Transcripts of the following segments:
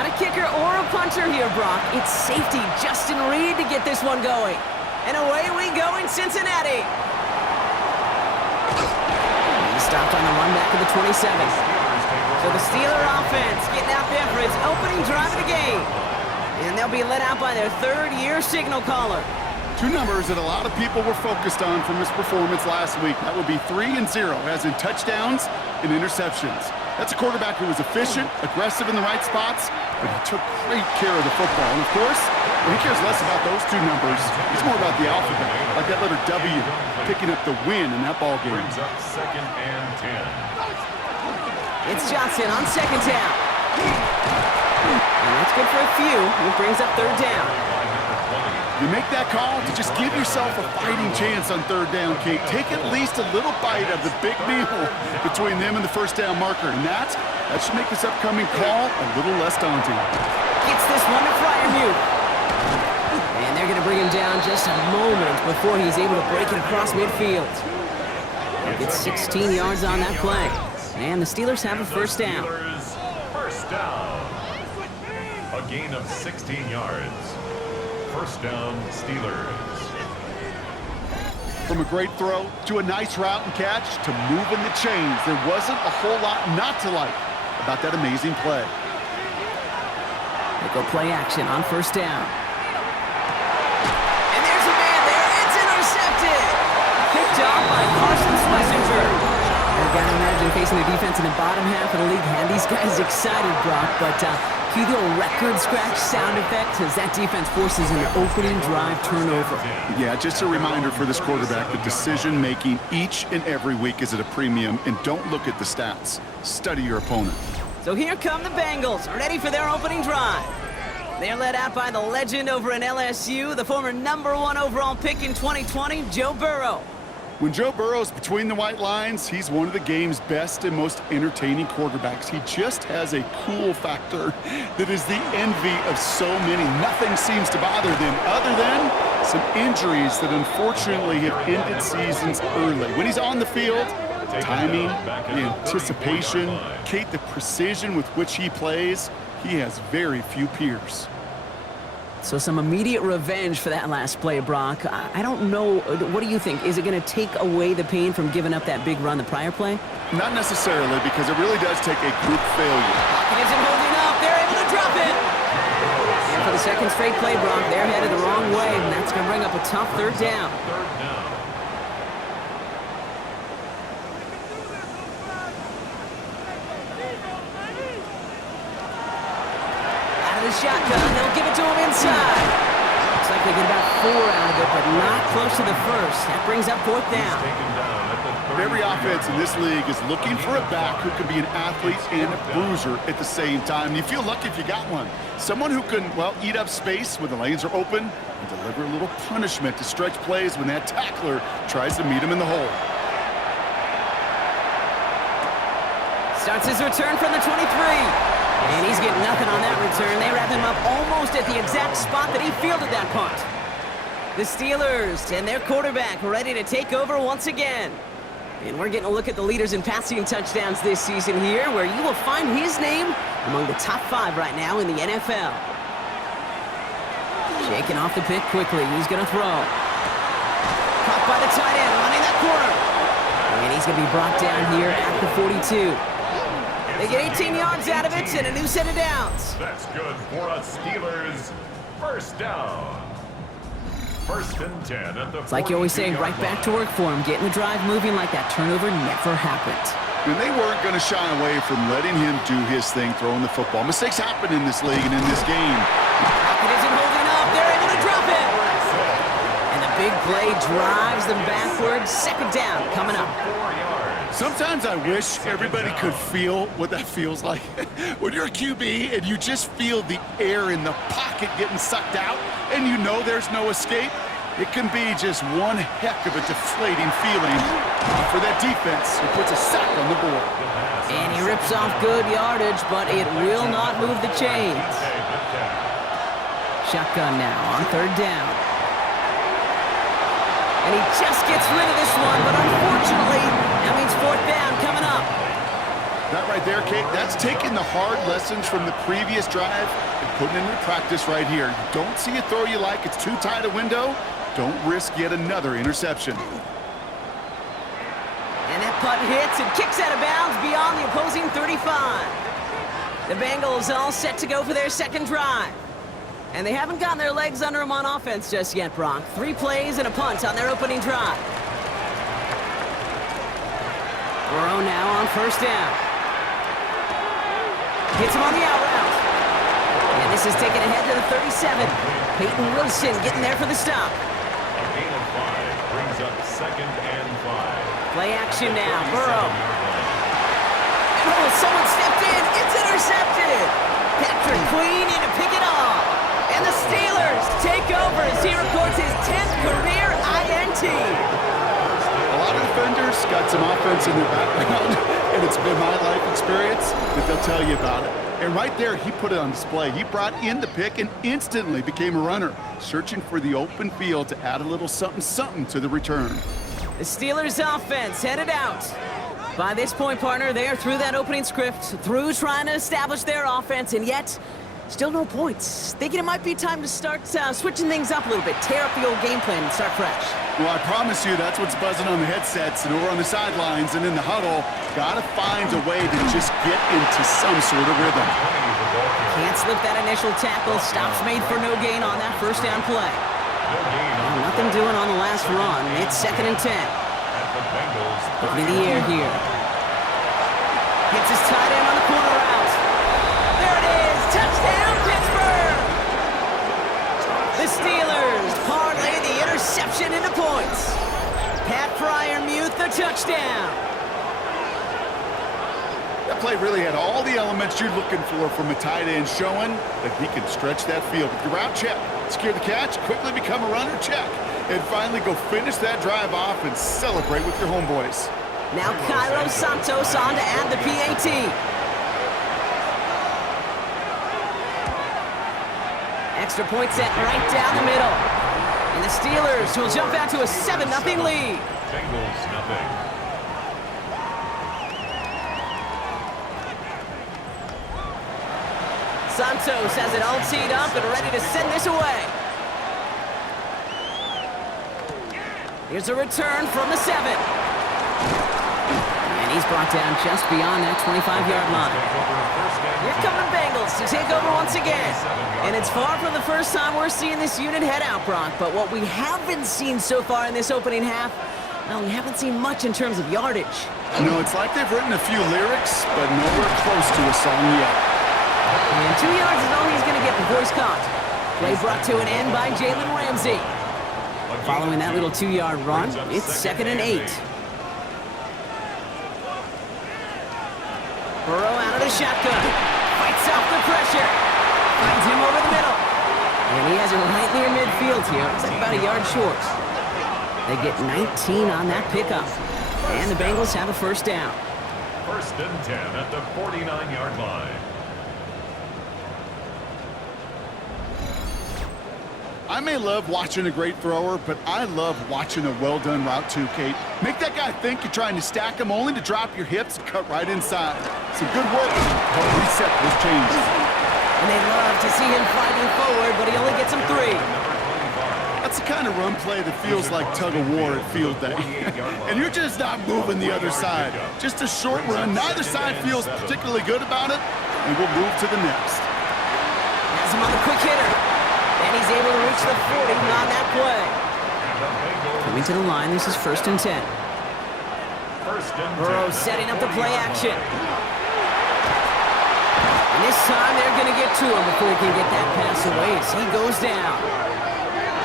Not a kicker or a puncher here, Brock. It's safety Justin Reed to get this one going. And away we go in Cincinnati. He stopped on the run back of the 27. So the Steeler offense getting out there for its opening drive of the game. And they'll be let out by their third-year signal caller. Two numbers that a lot of people were focused on from his performance last week. That would be 3 and 0, as in touchdowns and interceptions. That's a quarterback who was efficient, aggressive in the right spots, but he took great care of the football. And of course, he cares less about those two numbers. It's more about the alphabet, like that letter W, picking up the win in that ball game. Second and 10. It's Johnson on second down. And that's good for a few. It brings up third down. You make that call to just give yourself a fighting chance on third down, Kate. Take at least a little bite of the big meal between them and the first down marker. And that should make this upcoming call a little less daunting. Gets this one to Fryermuth. And they're going to bring him down just a moment before he's able to break it across midfield. He gets 16 yards on that play. And the Steelers have a first down. First down. A gain of 16 yards. First down, Steelers. From a great throw to a nice route and catch to moving the chains, there wasn't a whole lot not to like about that amazing play. They go play action on first down. And there's a man there. It's intercepted. Picked off by Carson Schlesinger. I've got to imagine facing the defense in the bottom half of the league. And these guys excited, Brock, but cue the old record scratch sound effect as that defense forces an opening drive turnover. Yeah, just a reminder for this quarterback, the decision-making each and every week is at a premium, and don't look at the stats. Study your opponent. So here come the Bengals, ready for their opening drive. They're led out by the legend over in LSU, the former #1 overall pick in 2020, Joe Burrow. When Joe Burrow's between the white lines, he's one of the game's best and most entertaining quarterbacks. He just has a cool factor that is the envy of so many. Nothing seems to bother them other than some injuries that unfortunately have ended seasons early. When he's on the field, timing, the anticipation, Kate, the precision with which he plays, he has very few peers. So some immediate revenge for that last play, Brock. I don't know. What do you think? Is it going to take away the pain from giving up that big run the prior play? Not necessarily, because it really does take a group failure. Pocket isn't holding up. They're able to drop it. And for the second straight play, Brock, they're headed the wrong way, and that's going to bring up a tough third down. Shotgun, they'll give it to him inside. Looks like they get about 4 out of it, but not close to the first. That brings up fourth down. Every offense in this league is looking for a back who can be an athlete and a bruiser at the same time. You feel lucky if you got one. Someone who can, well, eat up space when the lanes are open and deliver a little punishment to stretch plays when that tackler tries to meet him in the hole. Starts his return from the 23. And he's getting nothing on that return. They wrap him up almost at the exact spot that he fielded that punt. The Steelers and their quarterback ready to take over once again. And we're getting a look at the leaders in passing touchdowns this season here, where you will find his name among the top 5 right now in the NFL. Shaking off the pick quickly. He's going to throw. Caught by the tight end, running that corner. And he's going to be brought down here at the 42. They get 18 yards out of it and a new set of downs. That's good for us Steelers. First down. First and 10 at the It's like you always say, right back to work for him, getting the drive moving like that turnover never happened. And they weren't going to shy away from letting him do his thing, throwing the football. Mistakes happen in this league and in this game. Pocket isn't holding up. They're able to drop it. And the big play drives them backwards. Second down coming up. Sometimes I wish everybody could feel what that feels like. When you're a QB and you just feel the air in the pocket getting sucked out and you know there's no escape, it can be just one heck of a deflating feeling for that defense who puts a sack on the board. And he rips off good yardage, but it will not move the chains. Shotgun now on third down. And he just gets rid of this one, but unfortunately, that means fourth down coming up. That right there, Kate, that's taking the hard lessons from the previous drive and putting it into practice right here. You don't see a throw you like, it's too tight a window, don't risk yet another interception. And that punt hits and kicks out of bounds beyond the opposing 35. The Bengals all set to go for their second drive. And they haven't gotten their legs under them on offense just yet, Brock. 3 plays and a punt on their opening drive. Burrow now on first down. Hits him on the out route. And this is taken ahead to the 37. Peyton Wilson getting there for the stop. A gain of 5 brings up 2nd and 5. Play action now, Burrow. Oh, someone stepped in. It's intercepted. Patrick Queen in to pick it off. And the Steelers take over as he records his 10th career INT. A lot of defenders got some offense in their background, and it's been my life experience that they'll tell you about it. And right there, he put it on display. He brought in the pick and instantly became a runner, searching for the open field to add a little something-something to the return. The Steelers offense headed out. By this point, partner, they are through that opening script, through trying to establish their offense, and yet still no points. Thinking it might be time to start switching things up a little bit, tear up the old game plan and start fresh. Well, I promise you that's what's buzzing on the headsets and over on the sidelines and in the huddle. Gotta find a way to just get into some sort of rhythm. Can't slip that initial tackle. Stops made for no gain on that first down play. Nothing doing on the last run. It's 2nd and 10. Up in the air here. Hits his tight end on the corner route. There it is. Touchdown, Pittsburgh! The Steelers parlay the interception into points. Pat Fryermuth the touchdown. That play really had all the elements you're looking for from a tight end, showing that he can stretch that field. With your route, check. Secure the catch, quickly become a runner, check. And finally go finish that drive off and celebrate with your homeboys. Now Cairo Santos on to add the PAT. Extra point set right down the middle. And the Steelers will jump out to a 7-0 lead. Bengals nothing. Santos has it all teed up and ready to send this away. Here's a return from the 7. And he's brought down just beyond that 25-yard line. Here come the Bengals to take over once again. And it's far from the first time we're seeing this unit head out, Brock. But what we haven't seen so far in this opening half, well, we haven't seen much in terms of yardage. No, it's like they've written a few lyrics, but nowhere close to a song yet. And 2 yards is all he's going to get before he's caught. Play brought to an end by Jalen Ramsey. Following that little 2-yard run, it's 2nd and 8. Burrow out of the shotgun. Fights off the pressure. Finds him over the middle. And he has it right near midfield here. It's like about a yard short. They get 19 on that pickup. And the Bengals have a first down. 1st and 10 at the 49-yard line. I may love watching a great thrower, but I love watching a well-done route too, Kate. Make that guy think you're trying to stack him only to drop your hips and cut right inside. Some good work to help reset those chains. And they love to see him fighting forward, but he only gets him 3. That's the kind of run play that feels like tug-of-war at field day. And you're just not moving the other side. Just a short run. Neither side feels particularly good about it, and we'll move to the next. Has him on the quick hitter. And he's able to reach the 40 on that play. Coming to the line, this is 1st and 10. Burrow setting up the play action. And this time they're going to get to him before he can get that pass away as he goes down.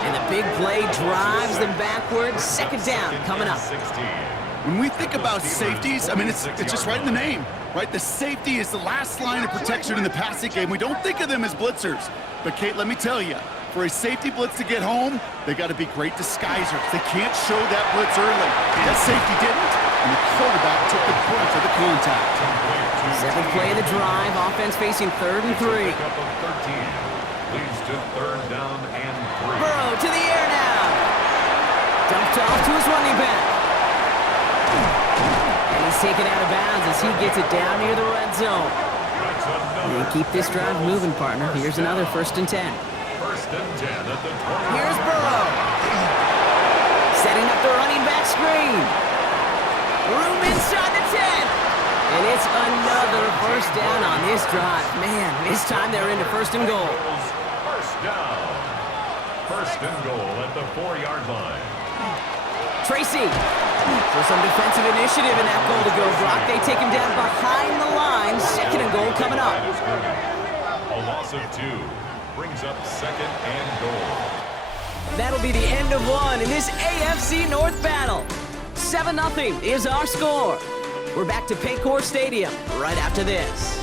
And the big play drives them backwards. 2nd down coming up. When we think about safeties, I mean, it's just right in the name, right? The safety is the last line of protection in the passing game. We don't think of them as blitzers. But, Kate, let me tell you, for a safety blitz to get home, they got to be great disguisers. They can't show that blitz early. That safety didn't, and the quarterback took the brunt of the contact. 7th play of the drive, offense facing 3rd and 3. Leads to 3rd down and 3. Burrow to the air now. Dumped off to his running back. And he's he's taken out of bounds as he gets it down near the red zone. And keep this drive moving, partner. Here's another 1st and 10. 1st and 10 at the 20. Here's Burrow. Setting up the running back screen. Room inside the 10. And it's another 1st down on this drive. Man, this time they're into 1st and goal. 1st down. 1st and goal at the 4-yard line. Tracy. For some defensive initiative in that goal to go, Brock. They take him down behind the line. 2nd and goal coming up. A loss of 2 brings up 2nd and goal. That'll be the end of one in this AFC North battle. 7-0 is our score. We're back to Paycor Stadium right after this.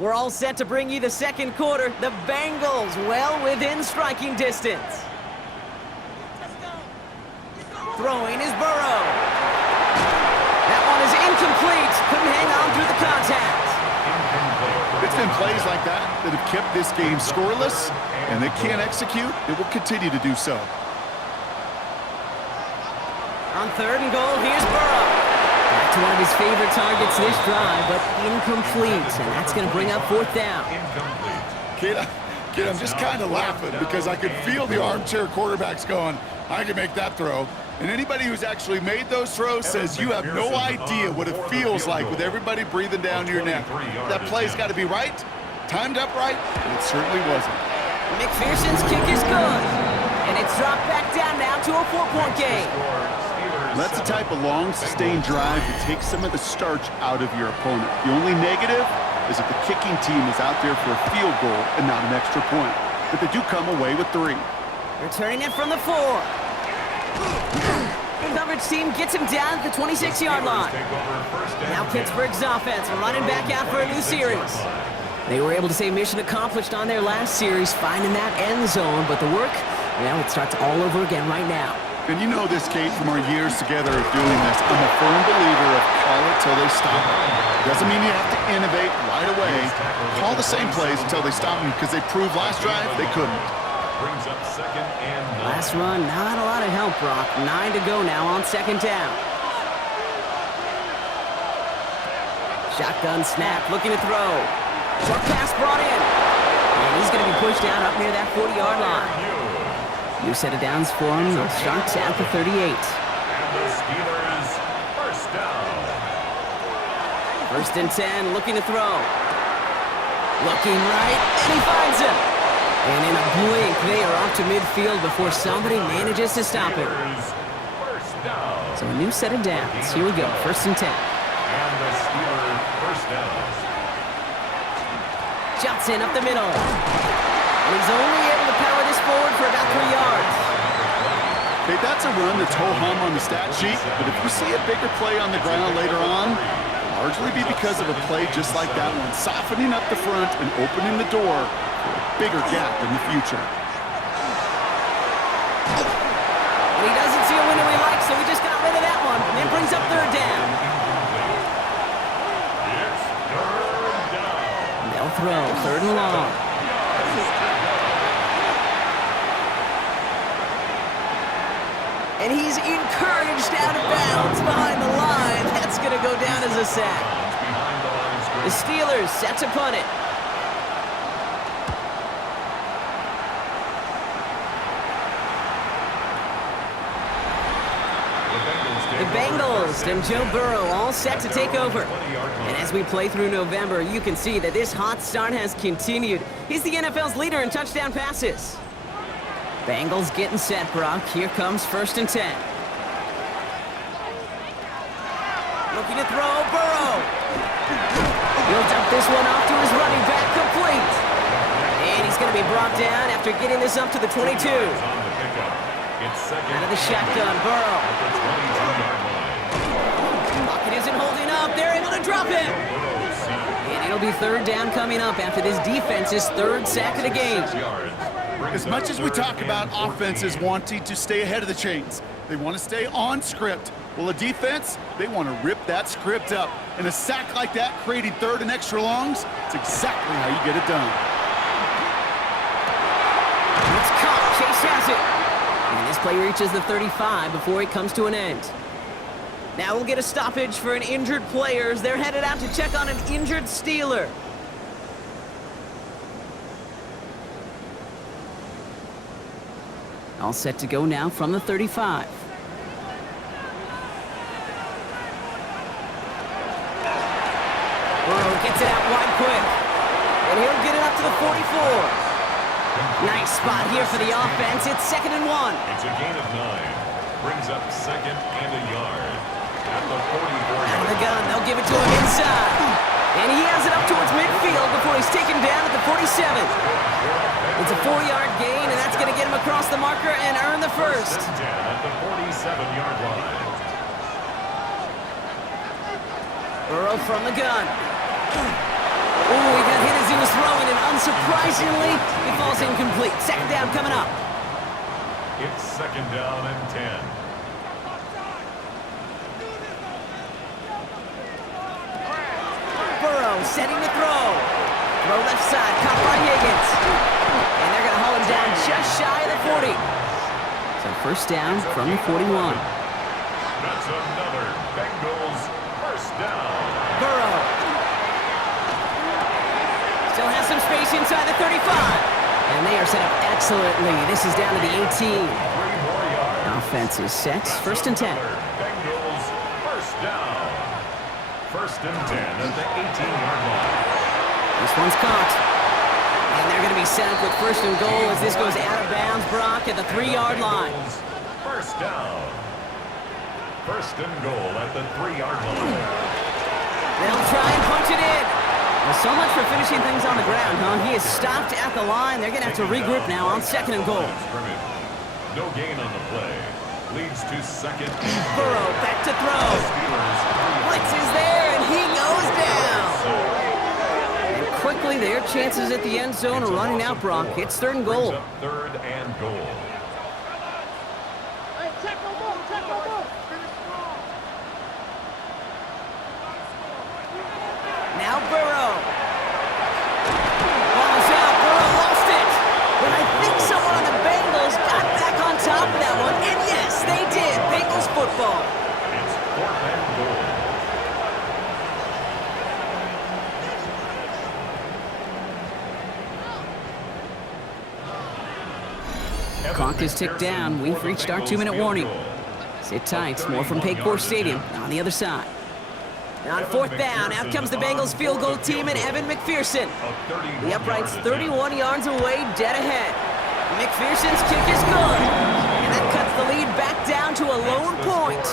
We're all set to bring you the 2nd quarter. The Bengals well within striking distance. Throwing is Burrow. That one is incomplete. Couldn't hang on through the contact. It's been plays like that that have kept this game scoreless, and they can't execute. It will continue to do so. On 3rd and goal, here's Burrow. Back to one of his favorite targets this drive, but incomplete, and that's going to bring up 4th down. Kid, I'm just kind of laughing because I could feel the armchair quarterbacks going, I can make that throw. And anybody who's actually made those throws says you have no idea what it feels like with everybody breathing down your neck. That play's got to be right, timed up right, and it certainly wasn't. McPherson's kick is good, and it's dropped back down now to a 4-point game. That's the type of long, sustained drive that takes some of the starch out of your opponent. The only negative is that the kicking team is out there for a field goal and not an extra point. But they do come away with 3. Returning it from the 4. The coverage team gets him down at the 26-yard line. Now Pittsburgh's offense running back out for a new series. They were able to say mission accomplished on their last series, finding that end zone, but the work, well, it starts all over again right now. And you know this, Kate, from our years together of doing this. I'm a firm believer of call it till they stop it. Doesn't mean you have to innovate right away. Call the same plays until they stop them because they proved last drive they couldn't. Brings up 2nd and 9. Last run, not a lot of help, Brock. 9 to go now on 2nd down. Shotgun snap, looking to throw. Short pass brought in. And he's going to be pushed down up near that 40-yard line. New set of downs for him. They'll start at the 38. And the Steelers 1st down. 1st and 10, looking to throw. Looking right, and he finds him. And in a blink, they are off to midfield before somebody manages to stop him. 1st down. So a new set of downs. Here we go, 1st and 10. And the Steelers 1st down. Johnson up the middle. And he's only able to power this forward for about 3 yards. Okay, that's a run that's ho-hum on the stat sheet, but if you see a bigger play on the ground later on, largely be because of a play just like that one, softening up the front and opening the door for a bigger gap in the future. And he doesn't see a window he likes, so he just got rid of that one. And then brings up 3rd down. It's 3rd down. They'll throw, 3rd and long. And he's encouraged out of bounds behind the line. That's going to go down as a sack. The Steelers set to punt it. The Bengals and Joe Burrow all set to take over. And as we play through November, you can see that this hot start has continued. He's the NFL's leader in touchdown passes. Bengals getting set, Brock. Here comes 1st and 10. Looking to throw, Burrow. He'll dump this one off to his running back, complete. And he's going to be brought down after getting this up to the 22. Out of the shotgun, Burrow. Pocket isn't holding up. They're able to drop him. And it'll be 3rd down coming up after this defense's 3rd sack of the game. As much as we talk about offenses wanting to stay ahead of the chains, they want to stay on script, Well, the defense, they want to rip that script up. And a sack like that, creating third and extra longs, it's exactly how you get it done. It's caught. Chase has it. And this play reaches the 35 before it comes to an end. Now we'll get a stoppage for an injured player as they're headed out to check on an injured Steeler. All set to go now from the 35. Burrow gets it out wide quick. And he'll get it up to the 44. Nice spot here for the offense. It's 2nd and 1. It's a gain of 9. Brings up 2nd and a yard. At the 44. Out of the gun, they'll give it to him inside. And he has it up towards midfield before he's taken down at the 47. It's a 4-yard gain, and that's going to get him across the marker and earn the first. First and 10 at the 47-yard line. Burrow from the gun. Ooh, he got hit as he was throwing, and unsurprisingly, he falls incomplete. 2nd down coming up. It's 2nd down and 10. Burrow setting to throw. Throw left side, caught by Higgins. And they're going to haul him down just shy of the 40. So first down from the 41. That's another Bengals first down. Burrow. Still has some space inside the 35. And they are set up excellently. This is down to the 18. 3 more yards. Offense is set. First and 10. Another Bengals first down. First and 10 at the 18-yard line. This one's caught. And they're going to be set up with first and goal as this goes out of bounds. Brock at the 3-yard line. First down. First and goal at the 3-yard line. They'll try and punch it in. Well, so much for finishing things on the ground, huh? He is stopped at the line. They're going to have to regroup now on 2nd and goal. No gain on the play. Leads to 2nd. Burrow back to throw. Blitz is there, and he goes down. And quickly, their chances at the end zone are running out, Brock. It's 3rd and goal. 3rd and goal. Now Burrow. Ball's out. Burrow lost it. But I think someone on the Bengals got back on top of that one. And yes, they did. Bengals football. It's 4th and goal. Clock is ticked down. We've reached our 2-minute warning. Sit tight. More from Paycor Stadium on the other side. On 4th down, out comes the Bengals field goal team and Evan McPherson. The upright's 31 yards away, dead ahead. McPherson's kick is good. And that cuts the lead back down to a lone point.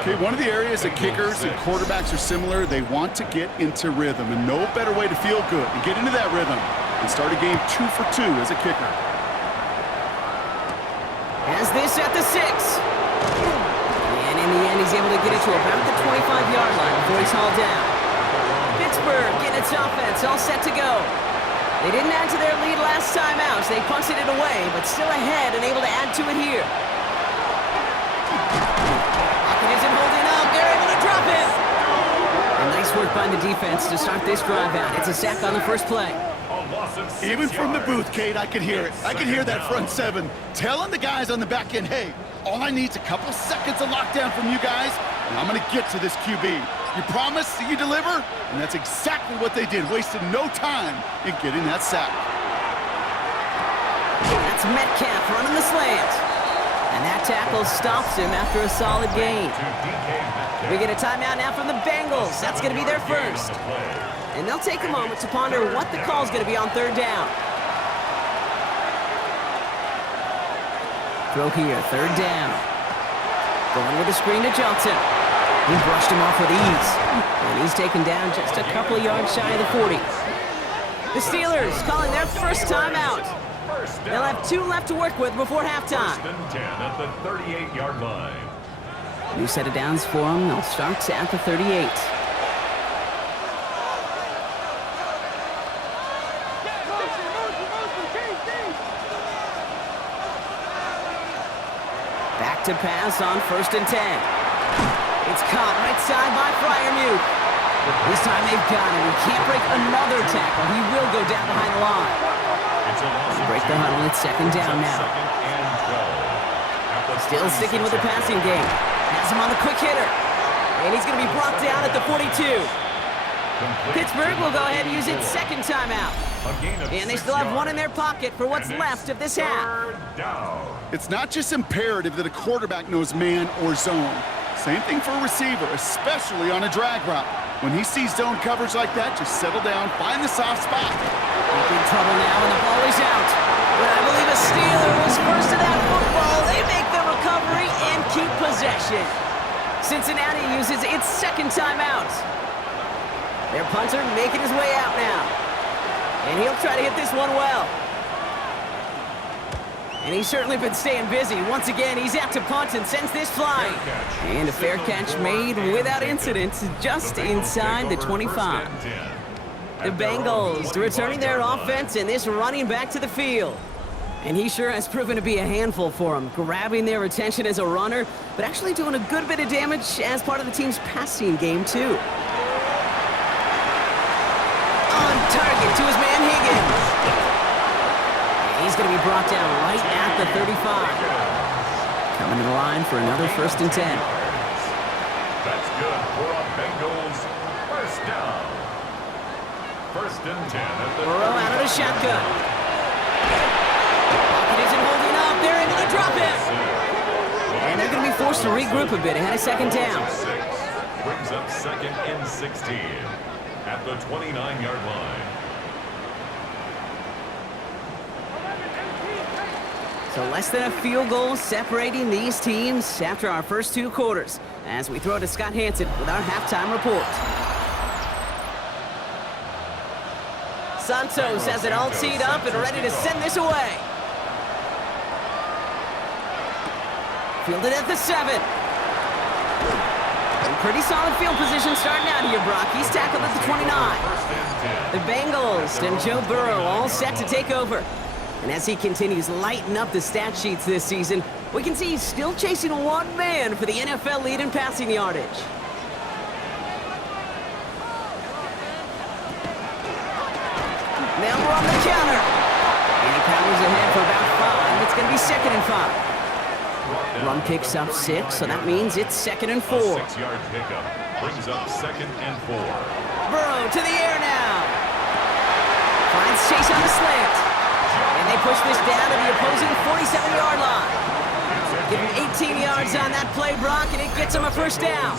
Okay, one of the areas that kickers and quarterbacks are similar, they want to get into rhythm. And no better way to feel good and get into that rhythm and start a game 2 for 2 as a kicker. Has this at the 6. And in the end, he's able to get it to about the 25-yard line before he's hauled down. Pittsburgh getting its offense all set to go. They didn't add to their lead last time out, so they punted it away, but still ahead and able to add to it here. Pocket isn't holding up. They're able to drop it. And nice work by the defense to start this drive out. It's a sack on the first play. Even from the booth, Kate, I could hear it. I could hear that front 7 telling the guys on the back end, hey, all I need is a couple seconds of lockdown from you guys, and I'm going to get to this QB. You promise that you deliver? And that's exactly what they did. Wasted no time in getting that sack. That's Metcalf running the slant. And that tackle stops him after a solid gain. We get a timeout now from the Bengals. That's going to be their first. And they'll take a moment to ponder what the call is going to be on 3rd down. Throw here, 3rd down. Going with a screen to Johnson. He brushed him off with ease. And he's taken down just a couple of yards shy of the 40. The Steelers calling their first timeout. They'll have 2 left to work with before halftime. 1st and 10 at the 38-yard line. New set of downs for them. They'll start at the 38. Back to pass on 1st and 10. It's caught right side by Fryermuth. This time they've got him. He can't break another tackle. He will go down behind the line. Break the huddle. It's second down now. Still sticking with the passing game. Has him on the quick hitter. And he's going to be brought down at the 42. Pittsburgh will go ahead and use its second timeout. And they still have one in their pocket for what's left of this half. It's not just imperative that a quarterback knows man or zone. Same thing for a receiver, especially on a drag route. When he sees zone coverage like that, just settle down, find the soft spot. He's in trouble now, and the ball is out. But I believe a Steeler was first to that football. They make the recovery and keep possession. Cincinnati uses its second timeout. Their punter making his way out now. And he'll try to hit this one well. And he's certainly been staying busy. Once again, he's out to punt and sends this flying. And a fair catch made without incident, just inside the 25. The Bengals returning their offense and this running back to the field. And he sure has proven to be a handful for them, grabbing their attention as a runner, but actually doing a good bit of damage as part of the team's passing game, too. On target to his man Higgins. And he's going to be brought down right at the 35. Coming to the line for another 1st and 10. That's good for a Bengals first down. 1st and 10 at the Burrow out of the shotgun. Pocket isn't holding up. They're into the drop it. And they're going to be forced to regroup a bit ahead of second down. Brings up 2nd and 16 at the 29-yard line. So less than a field goal separating these teams after our first 2 quarters. As we throw to Scott Hansen with our halftime report. Santos has it all teed up and ready to send this away. Fielded at the 7. Pretty solid field position starting out here, Brock. He's tackled at the 29. The Bengals and Joe Burrow all set to take over. And as he continues lighting up the stat sheets this season, we can see he's still chasing one man for the NFL lead in passing yardage. Now we're on the counter. And he powers ahead for about 5. It's going to be 2nd and 5. Run picks up 6, so that means it's 2nd and 4. 6-yard pickup brings up 2nd and 4. Burrow to the air now. Finds Chase on the slant. And they push this down to the opposing 47-yard line. Give him 18 yards on that play, Brock, and it gets him a 1st down.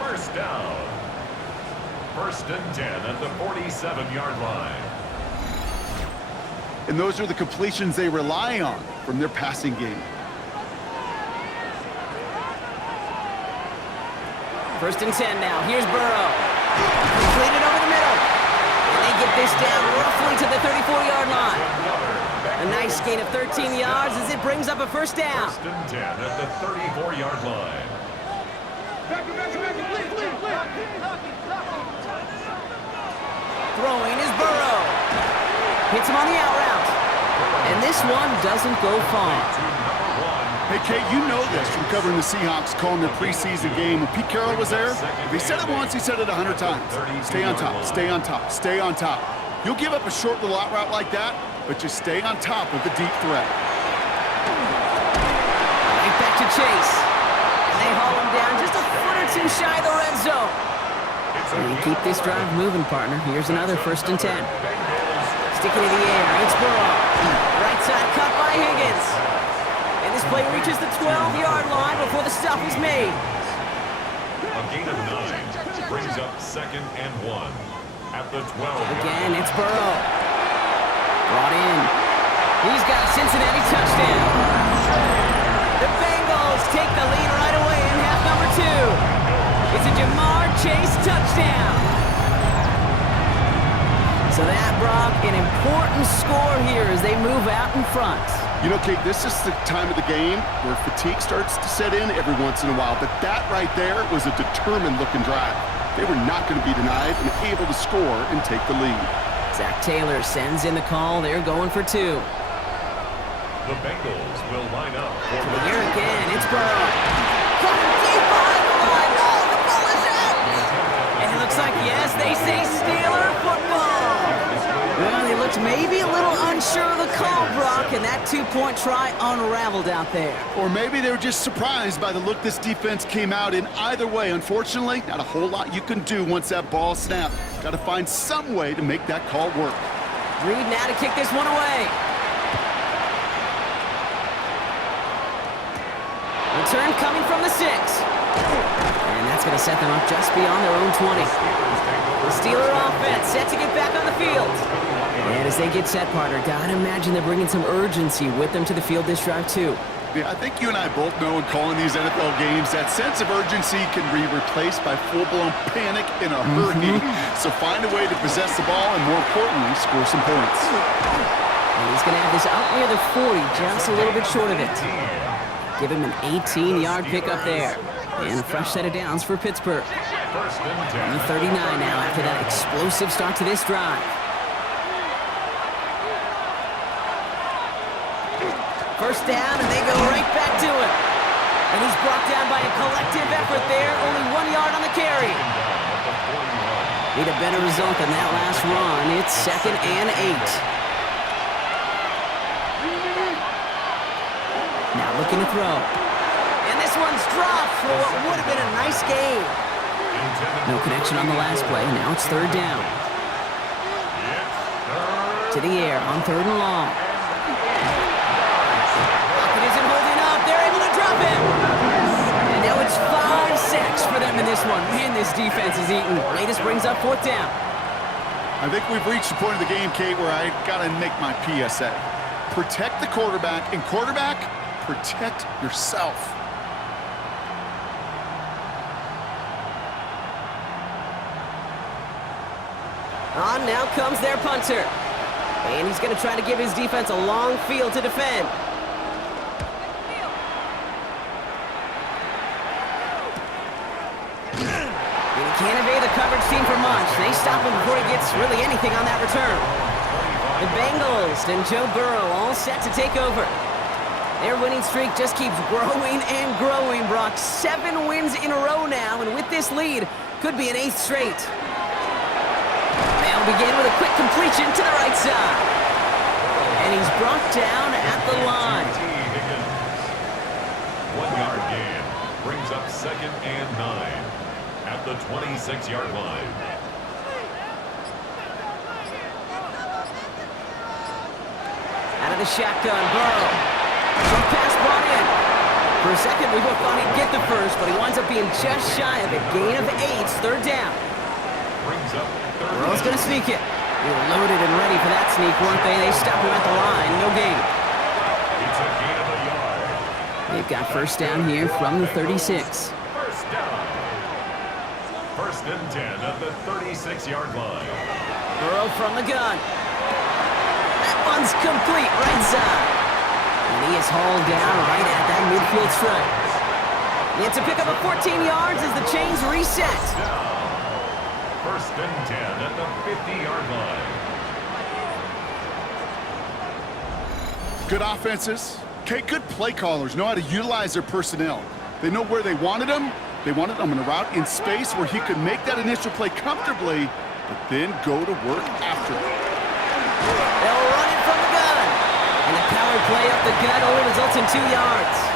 1st down. 1st and 10 at the 47-yard line. And those are the completions they rely on from their passing game. 1st and 10 now. Here's Burrow. Completed over the middle. And they get this down roughly to the 34-yard line. A nice gain of 13 yards as it brings up a 1st down. 1st and 10 at the 34-yard line. Throwing is Burrow. Hits him on the out route. And this one doesn't go far. Hey, Kate, you know this from covering the Seahawks, calling their preseason game. When Pete Carroll was there, if he said it once, he said it 100 times. Stay on top, stay on top, stay on top. You'll give up a short little out route like that, but just stay on top of the deep threat. Right back to Chase. And they haul him down just a foot or 2 shy of the red zone. And keep this drive moving, partner. Here's another 1st and 10. Sticking in the air, it's Burrow. Right side cut by Higgins. And this play reaches the 12-yard line before the stop is made. A gain of 9 brings up 2nd and 1 at the 12. Again, it's Burrow. Brought in. He's got a Cincinnati touchdown. The Bengals take the lead right away in half number 2. It's a Jamar Chase touchdown. So that, Brock, an important score here as they move out in front. You know, Kate, this is the time of the game where fatigue starts to set in every once in a while, but that right there was a determined-looking drive. They were not going to be denied and able to score and take the lead. Zach Taylor sends in the call. They're going for 2. The Bengals will line up for Here again, it's Burrow. Caught him deep behind the line. Oh, Looks like yes, they say Steeler football. Well, they looked maybe a little unsure of the call, Brock, and that two-point try unraveled out there. Or maybe they were just surprised by the look this defense came out in. Either way, unfortunately, not a whole lot you can do once that ball snapped. Got to find some way to make that call work. Reed now to kick this one away. Return coming from the 6. And that's going to set them up just beyond their own 20. The Steeler offense set to get back on the field. And as they get set, partner, gotta imagine they're bringing some urgency with them to the field this drive, too. Yeah, I think you and I both know in calling these NFL games that sense of urgency can be replaced by full-blown panic in a hurry. So find a way to possess the ball and, more importantly, score some points. And he's going to have this out near the 40, just a little bit short of it. Give him an 18-yard pickup there. And a fresh set of downs for Pittsburgh. On the 39 now after that explosive start to this drive. First down, and they go right back to it. And he's brought down by a collective effort there. Only 1 yard on the carry. Need a better result than that last run. It's 2nd and 8. Now looking to throw. And this one's dropped for what would have been a nice gain. No connection on the last play. Now it's 3rd down. To the air on 3rd and long. Pocket isn't holding up. They're able to drop him. And now it's 5 sacks for them in this one. Man, this defense is eating. Latest brings up 4th down. I think we've reached the point of the game, Kate, where I got to make my PSA. Protect the quarterback, and quarterback, protect yourself. On now comes their punter. And he's going to try to give his defense a long field to defend. And he can't evade the coverage team for much. They stop him before he gets really anything on that return. The Bengals and Joe Burrow all set to take over. Their winning streak just keeps growing and growing, Brock. 7 wins in a row now, and with this lead, could be an 8th straight. They'll begin with a quick completion to the right side. And he's brought down at the line. 1 yard gain brings up 2nd and 9 at the 26-yard line. Out of the shotgun, Burrow. Short pass brought in. For a second, we both thought he'd get the first, but he winds up being just shy of a gain of 8. 3rd down. Brings up Burrow's going to sneak it. They were loaded and ready for that sneak, weren't they? They stopped him at the line. No gain. It's a gain of a yard. They've got first down here from the 36. First down. 1st and 10 at the 36-yard line. Burrow from the gun. That one's complete right side. And he is hauled down right at that midfield stripe. It's a pickup of 14 yards as the chains reset. 1st and 10 at the 50-yard line. Good offenses. Okay, good play callers know how to utilize their personnel. They know where they wanted them. They wanted them in a route in space where he could make that initial play comfortably, but then go to work after it. They'll run it from the gun. And the power play up the gut only results in 2 yards.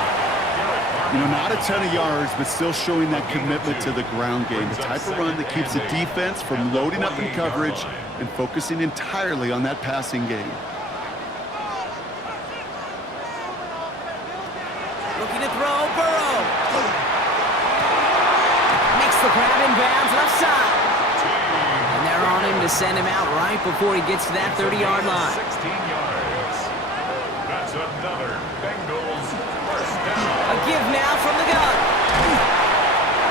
You know, not a ton of yards, but still showing that commitment to the ground game. The type of run that keeps the defense from loading up in coverage and focusing entirely on that passing game. Looking to throw, Burrow. Makes the grab in bounds left side. And they're on him to send him out right before he gets to that 30-yard line. 16 yards. That's another Bengals first down. A give now from the gun.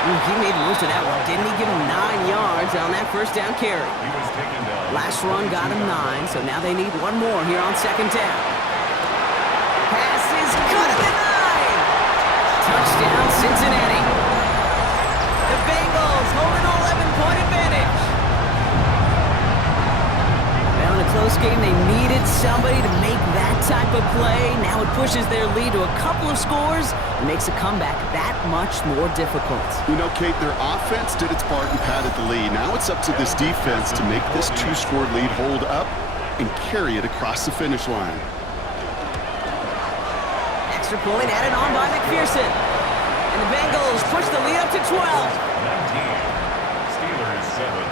Ooh, he made most of that one, didn't he? Give him 9 yards on that first down carry. He was taken down. Last run got him 9, so now they need one more here on 2nd down. Pass is good at the 9. Touchdown, Cincinnati. The Bengals hold an 11-point advantage. Well, in a close close game. They needed somebody to make that type of play. Now it pushes their lead to a couple of scores and makes a comeback that much more difficult. You know, Kate, their offense did its part and padded the lead. Now it's up to this defense to make this two-score lead hold up and carry it across the finish line. Extra point added on by McPherson. And the Bengals push the lead up to 12. 19. Steelers 7.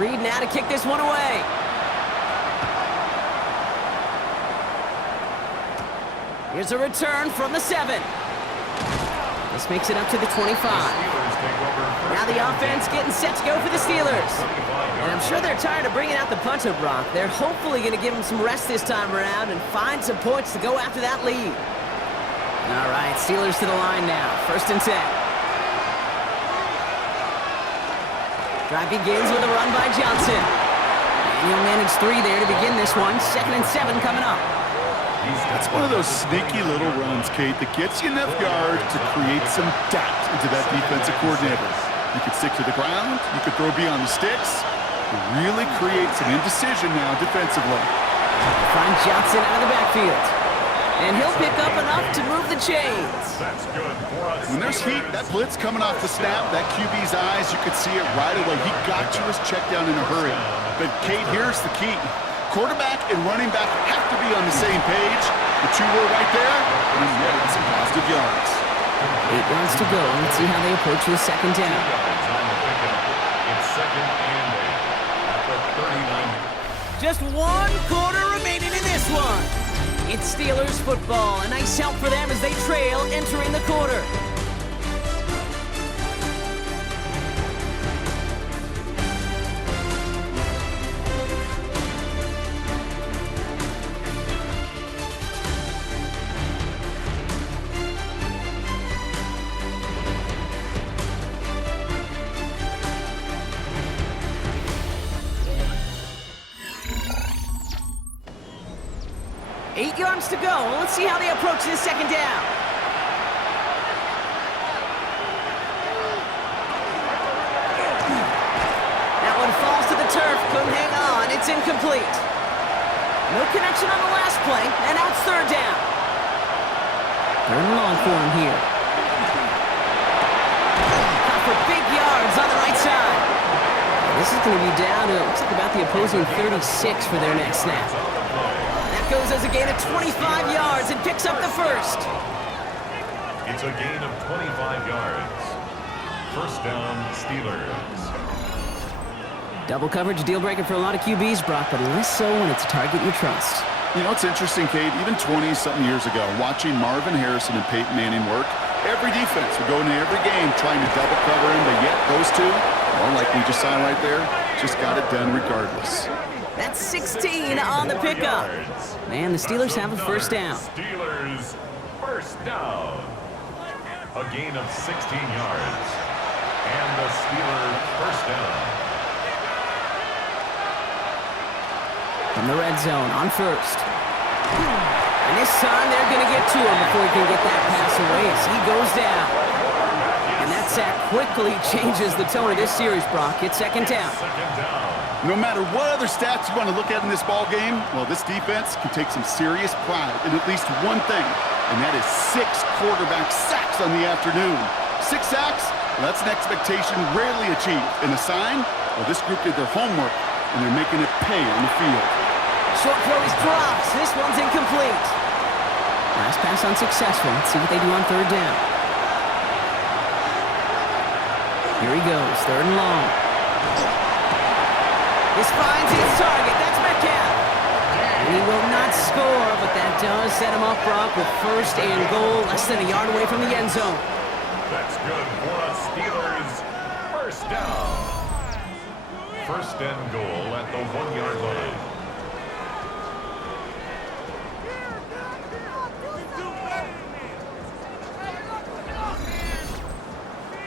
Reed now to kick this one away. Here's a return from the 7. This makes it up to the 25. Now the offense getting set to go for the Steelers. And I'm sure they're tired of bringing out the punter, Brock. They're hopefully going to give them some rest this time around and find some points to go after that lead. All right, Steelers to the line now. 1st and 10. Drive begins with a run by Johnson. And he'll manage 3 there to begin this one. 2nd and 7 coming up. That's one of those sneaky little runs, Kate, that gets you enough yard to create some doubt into that defensive coordinator. You could stick to the ground, you could throw beyond the sticks, really create some indecision now defensively. Find Johnson out of the backfield. And he'll pick up enough to move the chains. That's good for us. When there's heat, that blitz coming off the snap, that QB's eyes, you could see it right away. He got to his check down in a hurry. But, Kate, here's the key. Quarterback and running back have to be on the same page. The 2 were right there, and he's getting some positive yards. 8 yards to go. Let's see how they approach the 2nd down. It's 2nd and 8 at the 39. Just 1 quarter remaining in this one. It's Steelers football. A nice help for them as they trail entering the quarter. Eight yards to go. Let's see how they approach this 2nd down. That one falls to the turf. Couldn't hang on. It's incomplete. No connection on the last play, and now it's 3rd down. 3rd and long for him here. Out for big yards on the right side. This is going to be down to, looks like about the opposing 36 for their next snap. Goes as a gain of 25 yards and picks up the 1st. It's a gain of 25 yards. 1st down, Steelers. Double coverage, deal breaker for a lot of QBs, Brock, but less so when it's a target you trust. You know, it's interesting, Kate, even 20-something years ago, watching Marvin Harrison and Peyton Manning work, every defense would go into every game trying to double cover him, but yet those two, well, like we just saw right there, just got it done regardless. That's 16 on the pickup. And the Steelers have a 1st down. Steelers 1st down. A gain of 16 yards. And the Steelers 1st down. From the red zone on 1st. And this time they're going to get to him before he can get that pass away as he goes down. And that sack quickly changes the tone of this series, Brock. It's 2nd down. 2nd down. No matter what other stats you want to look at in this ball game, well, this defense can take some serious pride in at least one thing, and that is 6 quarterback sacks on the afternoon. 6 sacks? Well, that's an expectation rarely achieved. And a sign? Well, this group did their homework, and they're making it pay on the field. Short throw is dropped. This one's incomplete. Last pass unsuccessful. Let's see what they do on 3rd down. Here he goes, 3rd and long. This finds his target. That's Metcalf. And he will not score, but that does set him up, Brock, with 1st and goal, less than a yard away from the end zone. That's good for us, Steelers. 1st down. 1st and goal at the 1-yard line.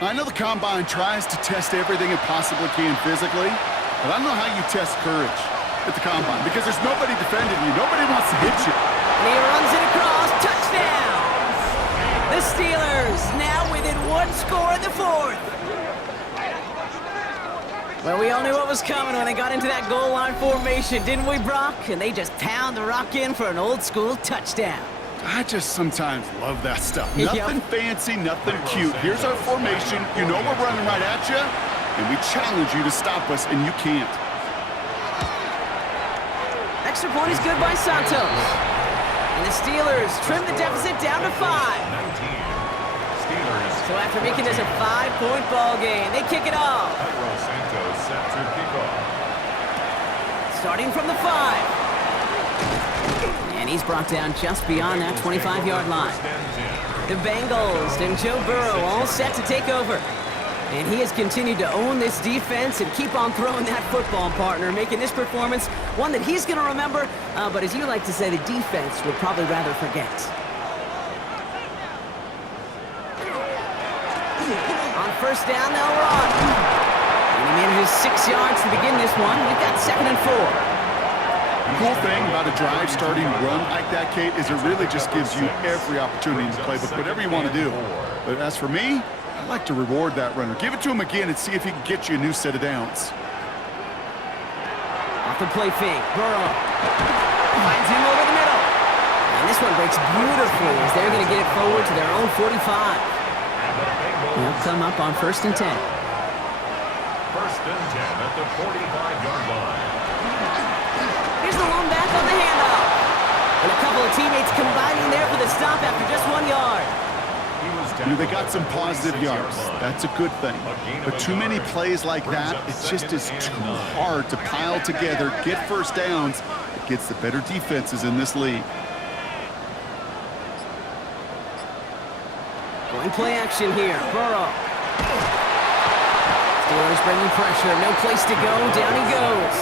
I know the Combine tries to test everything it possibly can physically, but I don't know how you test courage at the Combine because there's nobody defending you. Nobody wants to hit you. And he runs it across. Touchdown! The Steelers now within 1 score in the 4th. Well, we all knew what was coming when they got into that goal line formation, didn't we, Brock? And they just pound the rock in for an old-school touchdown. I just sometimes love that stuff. Yep. Nothing fancy, nothing cute. Here's our formation. You know we're running right at you, and we challenge you to stop us, and you can't. Extra point is good by Santos. And the Steelers trim the deficit down to 5. 19. Steelers. So after making this a 5-point ball game, they kick it off. Santos set to kick off. Starting from the 5. And he's brought down just beyond that 25-yard line. The Bengals and Joe Burrow all set to take over. And he has continued to own this defense and keep on throwing that football, partner, making this performance one that he's going to remember, but as you like to say, the defense would probably rather forget. On first down, they'll run. And he manages 6 yards to begin this one. We've got 2nd and 4. The cool thing about a drive starting run like that, Kate, is it really just gives you every opportunity to play with whatever you want to do. But as for me, I like to reward that runner. Give it to him again and see if he can get you a new set of downs. Off the play fake, Burrow finds him over the middle. And this one breaks beautifully as they're going to get it forward to their own 45. They'll come up on 1st and 10. 1st and 10 at the 45-yard line. Here's the lone back on the handoff. And a couple of teammates combining there for the stop after just 1 yard. You know, they got some positive yards. That's a good thing. But too many plays like that, it just is too hard to pile together, get first downs against the better defenses in this league. Going play action here. Burrow. Steelers bringing pressure. No place to go. Down he goes.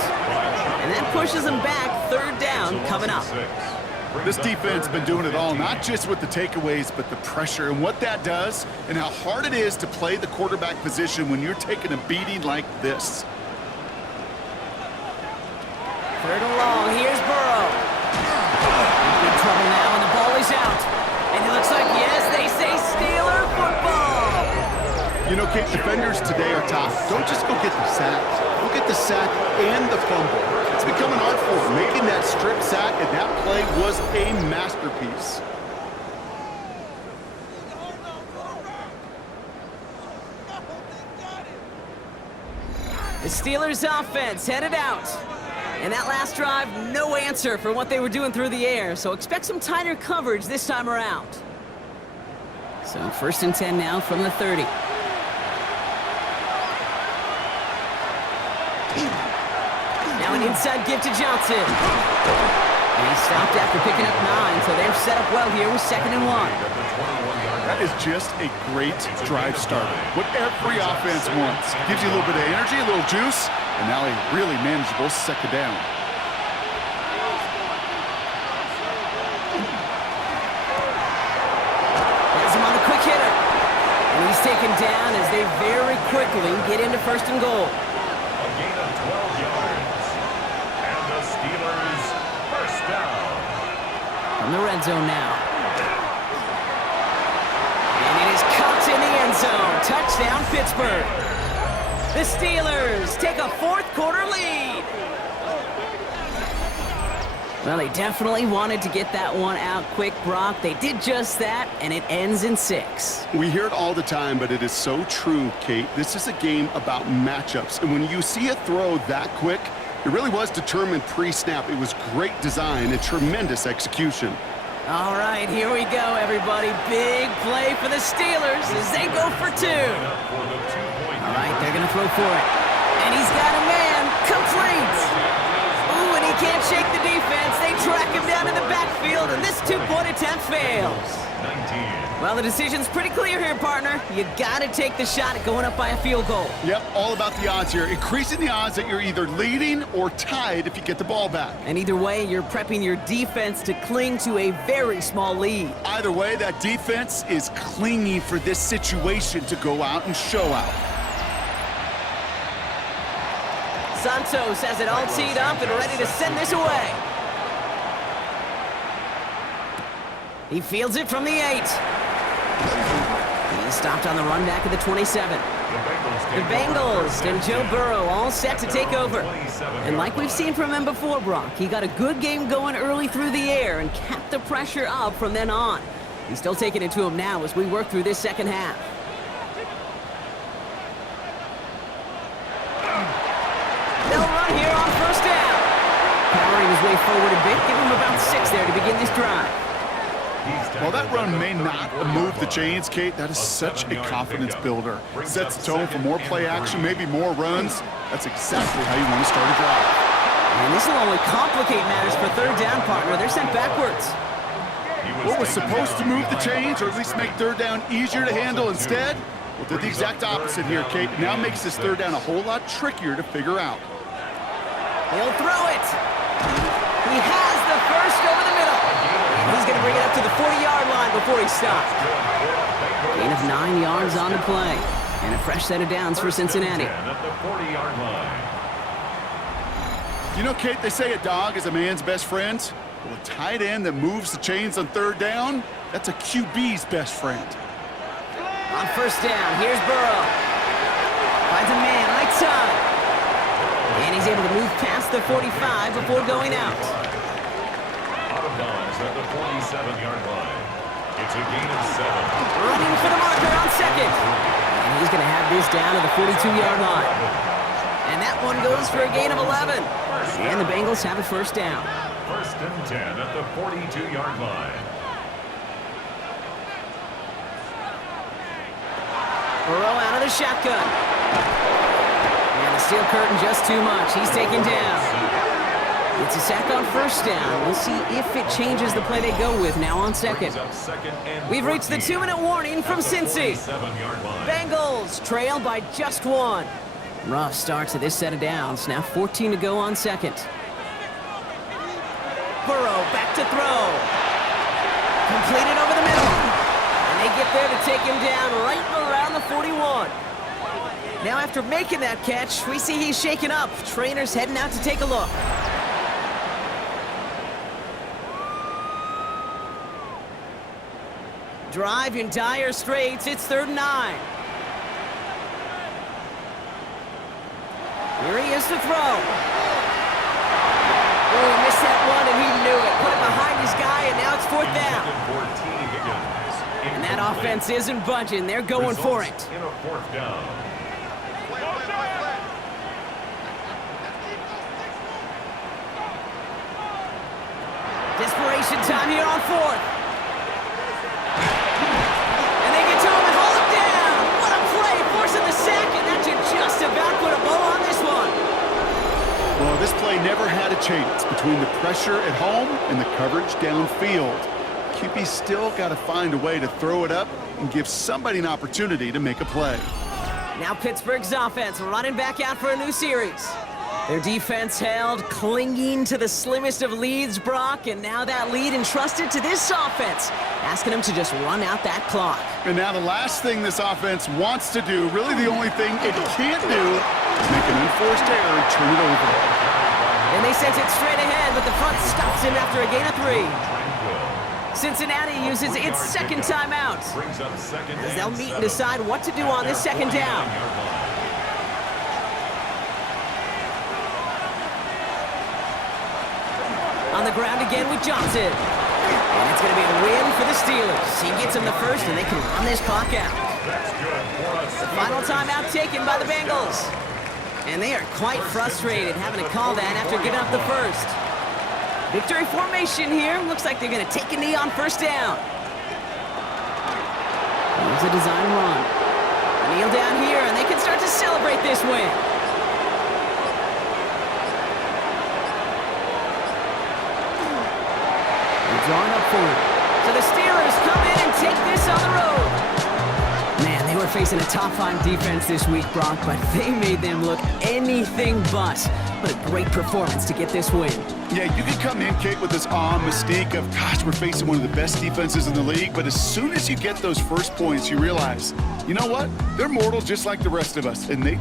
And that pushes him back. 3rd down coming up. This defense has been doing it all, not just with the takeaways, but the pressure and what that does and how hard it is to play the quarterback position when you're taking a beating like this. 3rd and long. Here's Burrow. In big trouble now, and the ball is out. And it looks like, yes, they say Steeler football. You know, Kate, defenders today are tough. Don't just go get the sack. Go get the sack and the fumble. It's become an art form, making that strip sack, and that play was a masterpiece. The Steelers offense headed out. And that last drive, no answer for what they were doing through the air. So expect some tighter coverage this time around. So 1st and 10 now from the 30. Now an inside give to Johnson. And he stopped after picking up 9, so they're set up well here with 2nd and 1. That is just a great drive starter. What every offense wants. Gives you a little bit of energy, a little juice, and now a really manageable 2nd down. Has him on the quick hitter. And he's taken down as they very quickly get into 1st and goal. A gain of 12 yards. And the Steelers 1st down. From the red zone now. And it is caught in the end zone. Touchdown, Pittsburgh. The Steelers take a 4th quarter lead. Well, they definitely wanted to get that one out quick, Brock. They did just that, and it ends in 6. We hear it all the time, but it is so true, Kate. This is a game about matchups, and when you see a throw that quick, it really was determined pre-snap. It was great design and tremendous execution. All right, here we go, everybody. Big play for the Steelers as they go for 2. All right, they're going to throw for it. And he's got a man. Complete. Ooh, and he can't shake the defense. They track him down in the backfield, and this 2-point attempt fails. 19. Well, the decision's pretty clear here, partner. You got to take the shot at going up by a field goal. Yep, all about the odds here. Increasing the odds that you're either leading or tied if you get the ball back. And either way, you're prepping your defense to cling to a very small lead. Either way, that defense is clinging for this situation to go out and show out. Santos has it all teed up and ready to send this away. He fields it from the 8. He's stopped on the run back at the 27. The Bengals and Joe Burrow all set to take over. And like we've seen from him before, Brock, he got a good game going early through the air and kept the pressure up from then on. He's still taking it to him now as we work through this second half. They'll run here on first down. Powering his way forward a bit, give him about 6 there to begin this drive. Well, that run may not move the chains, Kate. That is such a confidence builder. Sets the tone for more play action, maybe more runs. That's exactly how you want to start a drive. And this will only complicate matters for third down, partner. They're sent backwards. What was supposed to move the chains, or at least make third down easier to handle instead? Well, did the exact opposite here, Kate. Now makes this third down a whole lot trickier to figure out. He'll throw it. He has the first over the middle. And he's going to bring it up to the 40-yard line before he stops. Gain of 9 yards on the play. And a fresh set of downs for Cincinnati. At the 40-yard line. You know, Kate, they say a dog is a man's best friend. Well, a tight end that moves the chains on third down, that's a QB's best friend. On first down, here's Burrow. Finds a man right side. And he's able to move past the 45 before going out. Out of bounds at the 47-yard line. It's a gain of 7. Running for the marker on second. And he's going to have this down to the 42-yard line. And that one goes for a gain of 11. And the Bengals have a first down. First and 10 at the 42-yard line. Burrow out of the shotgun. And the steel curtain just too much. He's taken down. It's a sack on first down. We'll see if it changes the play they go with now on second. We've reached the 2-minute warning from Cincy. Bengals trail by just 1. Rough start to this set of downs. Now 14 to go on second. Burrow back to throw. Completed over the middle. And they get there to take him down right around the 41. Now after making that catch, we see he's shaken up. Trainer's heading out to take a look. Drive in dire straits. It's 3rd and 9. Here he is to throw. Oh, he missed that one, and he knew it. Put it behind his guy, and now it's 4th down. And that offense isn't budging. They're going for it. In a 4th down. Desperation time here on 4th. And they get to him and hold him down. What a play, forcing the sack, and that should just about put a bow on this one. Well, this play never had a chance between the pressure at home and the coverage downfield. QB still got to find a way to throw it up and give somebody an opportunity to make a play. Now Pittsburgh's offense running back out for a new series. Their defense held, clinging to the slimmest of leads, Brock, and now that lead entrusted to this offense, asking them to just run out that clock. And now the last thing this offense wants to do, really the only thing it can't do, is make an unforced error and turn it over. And they sent it straight ahead, but the front stops him after a gain of 3. Cincinnati uses its second timeout, as they'll meet and decide what to do on this second down. On the ground again with Johnson. And it's going to be a win for the Steelers. He gets him the first, and they can run this clock out. The final timeout taken by the Bengals. And they are quite frustrated having to call that after giving up the first. Victory formation here. Looks like they're going to take a knee on first down. Here's a design run. Kneel down here, and they can start to celebrate this win. Drawn up forward. So the Steelers come in and take this on the road. Man, they were facing a top-5 defense this week, Brock, but they made them look anything but. What a great performance to get this win. Yeah, you can come in, Kate, with this mystique of, gosh, we're facing one of the best defenses in the league, but as soon as you get those first points, you realize, you know what? They're mortal just like the rest of us, and they